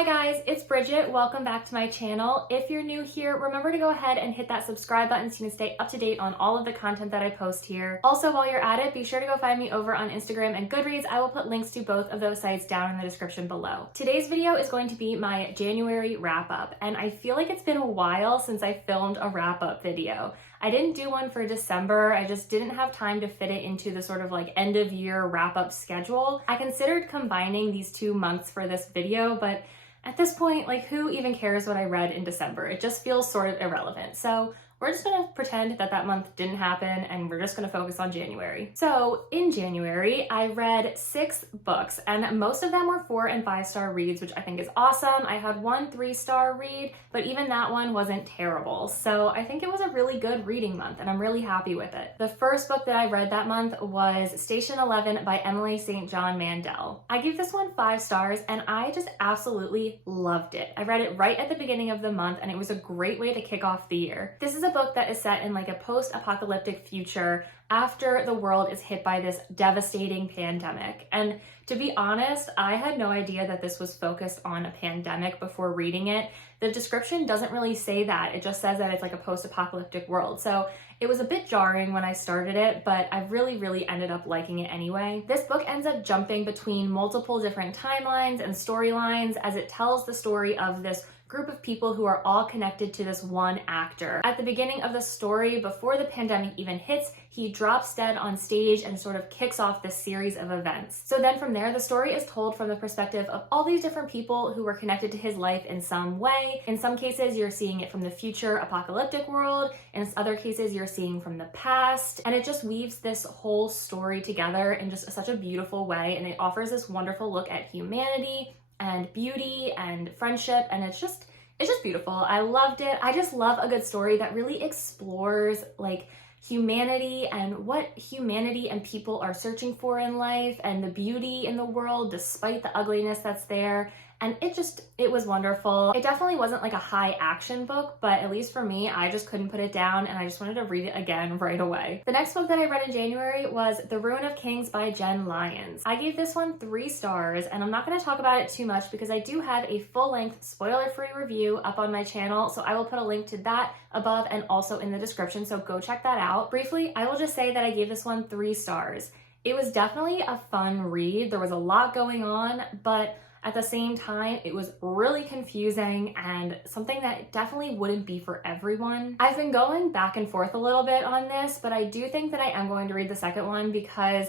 Hi guys, it's Bridget. Welcome back to my channel. If you're new here, remember to go ahead and hit that subscribe button so you can stay up to date on all of the content that I post here. Also, while you're at it, be sure to go find me over on Instagram and Goodreads. I will put links to both of those sites down in the description below. Today's video is going to be my January wrap-up, and I feel like it's been a while since I filmed a wrap-up video. I didn't do one for December. I just didn't have time to fit it into the sort of like end of year wrap-up schedule. I considered combining these 2 months for this video, but at this point, like, who even cares what I read in December? It just feels sort of irrelevant. So we're just gonna pretend that that month didn't happen and we're just gonna focus on January. So in January, I read 6 books and most of them were 4 and 5 star reads, which I think is awesome. I had one 3-star read, but even that one wasn't terrible. So I think it was a really good reading month and I'm really happy with it. The first book that I read that month was Station 11 by Emily St. John Mandel. I gave this one 5 stars and I just absolutely loved it. I read it right at the beginning of the month and it was a great way to kick off the year. This is a book that is set in like a post-apocalyptic future after the world is hit by this devastating pandemic. And to be honest, I had no idea that this was focused on a pandemic before reading it. The description doesn't really say that. It just says that it's like a post-apocalyptic world. So it was a bit jarring when I started it, but I really ended up liking it anyway. This book ends up jumping between multiple different timelines and storylines as it tells the story of this group of people who are all connected to this one actor. At the beginning of the story, before the pandemic even hits, he drops dead on stage and sort of kicks off this series of events. So then from there, the story is told from the perspective of all these different people who were connected to his life in some way. In some cases, you're seeing it from the future apocalyptic world. In other cases, you're seeing from the past. And it just weaves this whole story together in just such a beautiful way. And it offers this wonderful look at humanity and beauty and friendship, and it's just beautiful. I loved it. I just love a good story that really explores like humanity and what humanity and people are searching for in life and the beauty in the world despite the ugliness that's there. And it was wonderful. It definitely wasn't like a high action book, but at least for me, I just couldn't put it down and I just wanted to read it again right away. The next book that I read in January was The Ruin of Kings by Jenn Lyons. I gave this one 3 stars and I'm not gonna talk about it too much because I do have a full-length spoiler-free review up on my channel, so I will put a link to that above and also in the description, so go check that out. Briefly, I will just say that I gave this one 3 stars. It was definitely a fun read. There was a lot going on, but at the same time, it was really confusing and something that definitely wouldn't be for everyone. I've been going back and forth a little bit on this, but I do think that I am going to read the second one because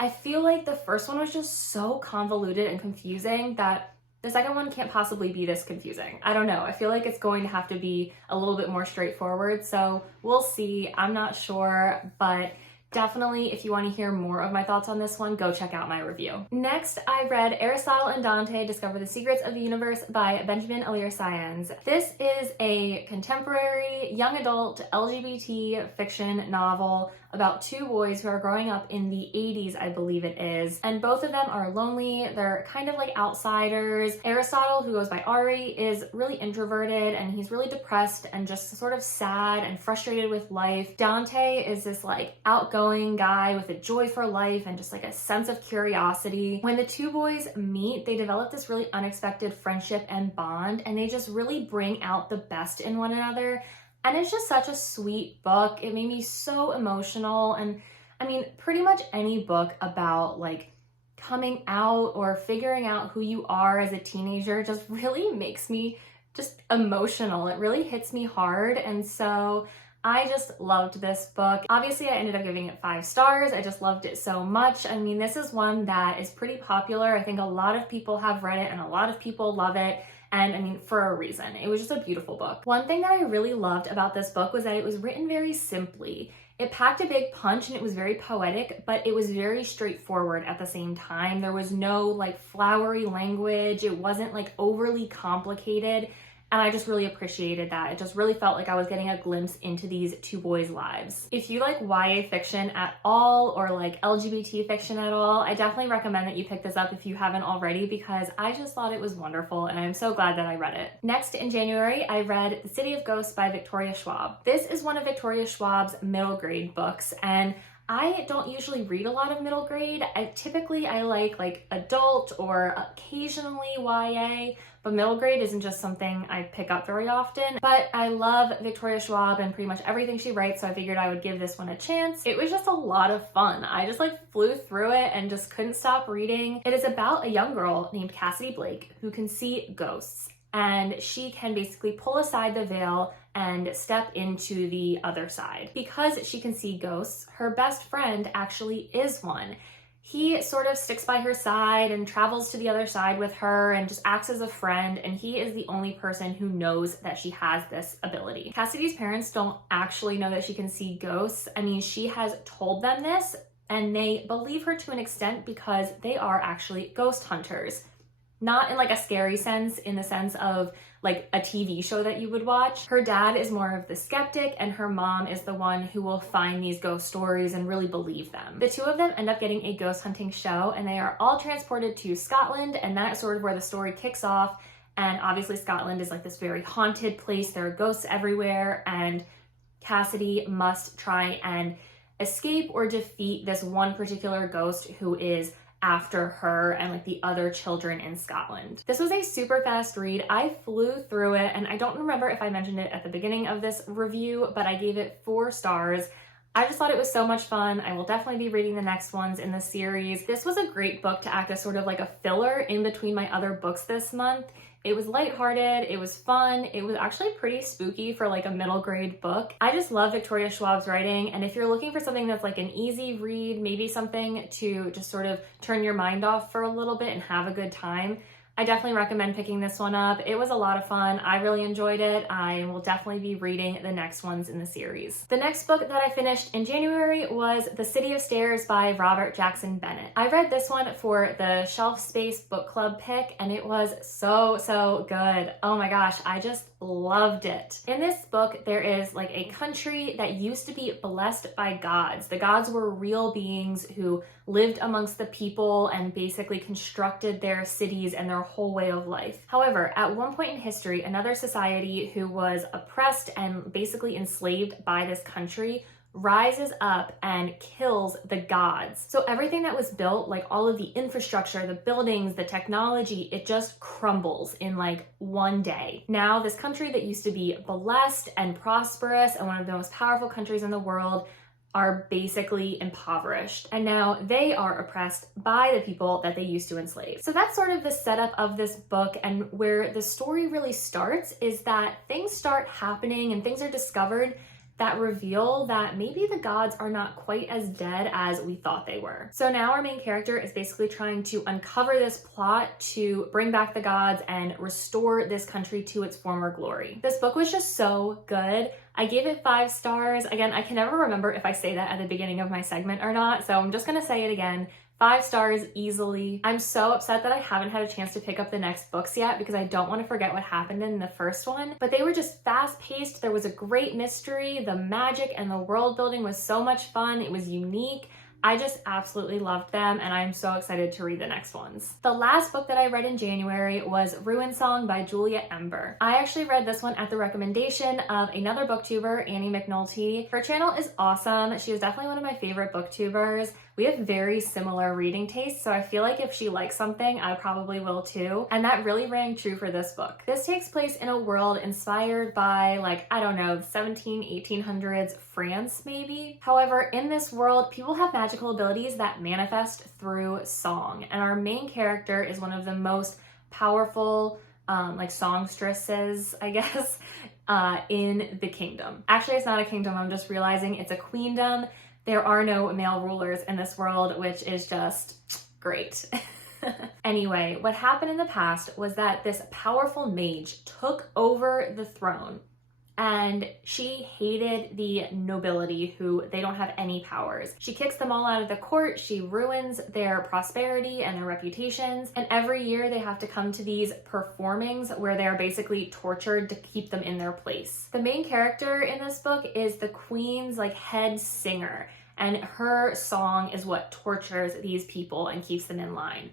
I feel like the first one was just so convoluted and confusing that the second one can't possibly be this confusing. I don't know. I feel like it's going to have to be a little bit more straightforward, so we'll see. I'm not sure, but definitely, if you want to hear more of my thoughts on this one, go check out my review. Next, I read Aristotle and Dante Discover the Secrets of the Universe by Benjamin Alire Saenz. This is a contemporary, young adult, LGBT fiction novel about 2 boys who are growing up in the 80s, I believe it is, and both of them are lonely. They're kind of like outsiders. Aristotle, who goes by Ari, is really introverted and he's really depressed and just sort of sad and frustrated with life. Dante is this like outgoing guy with a joy for life and just like a sense of curiosity. When the 2 boys meet, they develop this really unexpected friendship and bond, and they just really bring out the best in one another. And it's just such a sweet book. It made me so emotional. And I mean, pretty much any book about like coming out or figuring out who you are as a teenager just really makes me just emotional. It really hits me hard. And so I just loved this book. Obviously, I ended up giving it 5 stars. I just loved it so much. I mean, this is one that is pretty popular. I think a lot of people have read it and a lot of people love it. And I mean, for a reason. It was just a beautiful book. One thing that I really loved about this book was that it was written very simply. It packed a big punch and it was very poetic, but it was very straightforward at the same time. There was no like flowery language. It wasn't like overly complicated. And I just really appreciated that. It just really felt like I was getting a glimpse into these 2 boys' lives. If you like YA fiction at all or like LGBT fiction at all, I definitely recommend that you pick this up if you haven't already because I just thought it was wonderful and I'm so glad that I read it. Next in January, I read The City of Ghosts by Victoria Schwab. This is one of Victoria Schwab's middle grade books and I don't usually read a lot of middle grade. I like adult or occasionally YA, but middle grade isn't just something I pick up very often. But I love Victoria Schwab and pretty much everything she writes, so I figured I would give this one a chance. It was just a lot of fun. I just like flew through it and just couldn't stop reading. It is about a young girl named Cassidy Blake who can see ghosts, and she can basically pull aside the veil and step into the other side. Because she can see ghosts, her best friend actually is one. He sort of sticks by her side and travels to the other side with her and just acts as a friend, and he is the only person who knows that she has this ability. Cassidy's parents don't actually know that she can see ghosts. I mean, she has told them this, and they believe her to an extent because they are actually ghost hunters. Not in like a scary sense, in the sense of like a TV show that you would watch. Her dad is more of the skeptic, and her mom is the one who will find these ghost stories and really believe them. The two of them end up getting a ghost hunting show, and they are all transported to Scotland, and that's sort of where the story kicks off. And obviously Scotland is like this very haunted place. There are ghosts everywhere, and Cassidy must try and escape or defeat this one particular ghost who is after her and like the other children in Scotland. This was a super fast read. I flew through it, and I don't remember if I mentioned it at the beginning of this review, but I gave it 4 stars. I just thought it was so much fun. I will definitely be reading the next ones in the series. This was a great book to act as sort of like a filler in between my other books this month. It was lighthearted, it was fun, it was actually pretty spooky for like a middle grade book. I just love Victoria Schwab's writing, and if you're looking for something that's like an easy read, maybe something to just sort of turn your mind off for a little bit and have a good time, I definitely recommend picking this one up. It was a lot of fun. I really enjoyed it. I will definitely be reading the next ones in the series. The next book that I finished in January was The City of Stairs by Robert Jackson Bennett. I read this one for the Shelf Space Book Club pick, and it was so good. Oh my gosh, I just loved it. In this book, there is like a country that used to be blessed by gods. The gods were real beings who lived amongst the people and basically constructed their cities and their whole way of life. However, at one point in history, another society who was oppressed and basically enslaved by this country rises up and kills the gods. So everything that was built, like all of the infrastructure, the buildings, the technology, it just crumbles in like one day. Now, this country that used to be blessed and prosperous and one of the most powerful countries in the world are basically impoverished, and now they are oppressed by the people that they used to enslave. So that's sort of the setup of this book, and where the story really starts is that things start happening and things are discovered that reveal that maybe the gods are not quite as dead as we thought they were. So now our main character is basically trying to uncover this plot to bring back the gods and restore this country to its former glory. This book was just so good. I gave it 5 stars. Again, I can never remember if I say that at the beginning of my segment or not, so I'm just gonna say it again. 5 stars easily. I'm so upset that I haven't had a chance to pick up the next books yet because I don't want to forget what happened in the first one, but they were just fast paced. There was a great mystery. The magic and the world building was so much fun. It was unique. I just absolutely loved them, and I'm so excited to read the next ones. The last book that I read in January was Ruinsong by Ember. I actually read this one at the recommendation of another booktuber, Annie McNulty. Her channel is awesome. She is definitely one of my favorite booktubers. We have very similar reading tastes, so I feel like if she likes something, I probably will too. And that really rang true for this book. This takes place in a world inspired by, like, I don't know, 1800s France maybe. However, in this world, people have magical abilities that manifest through song. And our main character is one of the most powerful, like songstresses, I guess, in the kingdom. Actually, it's not a kingdom, I'm just realizing it's a queendom. There are no male rulers in this world, which is just great. Anyway, what happened in the past was that this powerful mage took over the throne, and she hated the nobility who they don't have any powers. She kicks them all out of the court, she ruins their prosperity and their reputations, and every year they have to come to these performings where they are basically tortured to keep them in their place. The main character in this book is the queen's like head singer, and her song is what tortures these people and keeps them in line.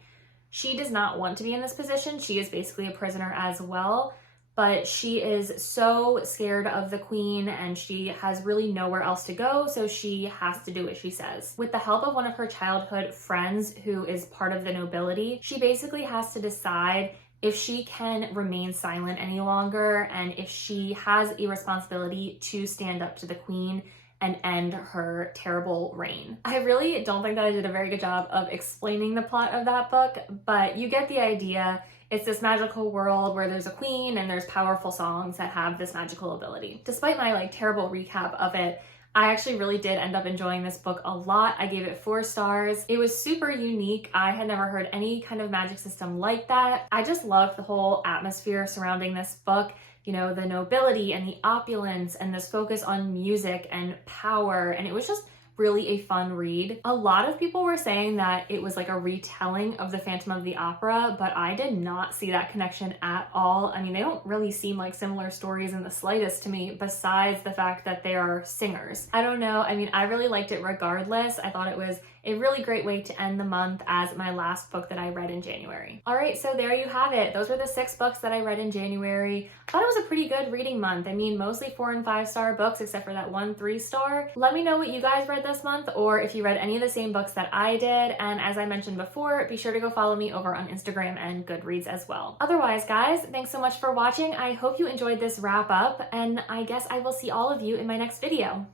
She does not want to be in this position. She is basically a prisoner as well, but she is so scared of the queen and she has really nowhere else to go, so she has to do what she says. With the help of one of her childhood friends who is part of the nobility, she basically has to decide if she can remain silent any longer and if she has a responsibility to stand up to the queen and end her terrible reign. I really don't think that I did a very good job of explaining the plot of that book, but you get the idea. It's this magical world where there's a queen and there's powerful songs that have this magical ability. Despite my terrible recap of it, I actually really did end up enjoying this book a lot. I gave it 4 stars. It was super unique. I had never heard any kind of magic system like that. I just loved the whole atmosphere surrounding this book. You know, the nobility and the opulence and this focus on music and power. And it was just really a fun read. A lot of people were saying that it was like a retelling of the Phantom of the Opera, but I did not see that connection at all. I mean, they don't really seem like similar stories in the slightest to me, besides the fact that they are singers. I don't know. I mean, I really liked it regardless. I thought it was a really great way to end the month as my last book that I read in January. All right, so there you have it. Those were the 6 books that I read in January. I thought it was a pretty good reading month. I mean, mostly 4 and 5 star books, except for that one 3-star. Let me know what you guys read this month, or if you read any of the same books that I did. And as I mentioned before, be sure to go follow me over on Instagram and Goodreads as well. Otherwise, guys, thanks so much for watching. I hope you enjoyed this wrap up, and I guess I will see all of you in my next video.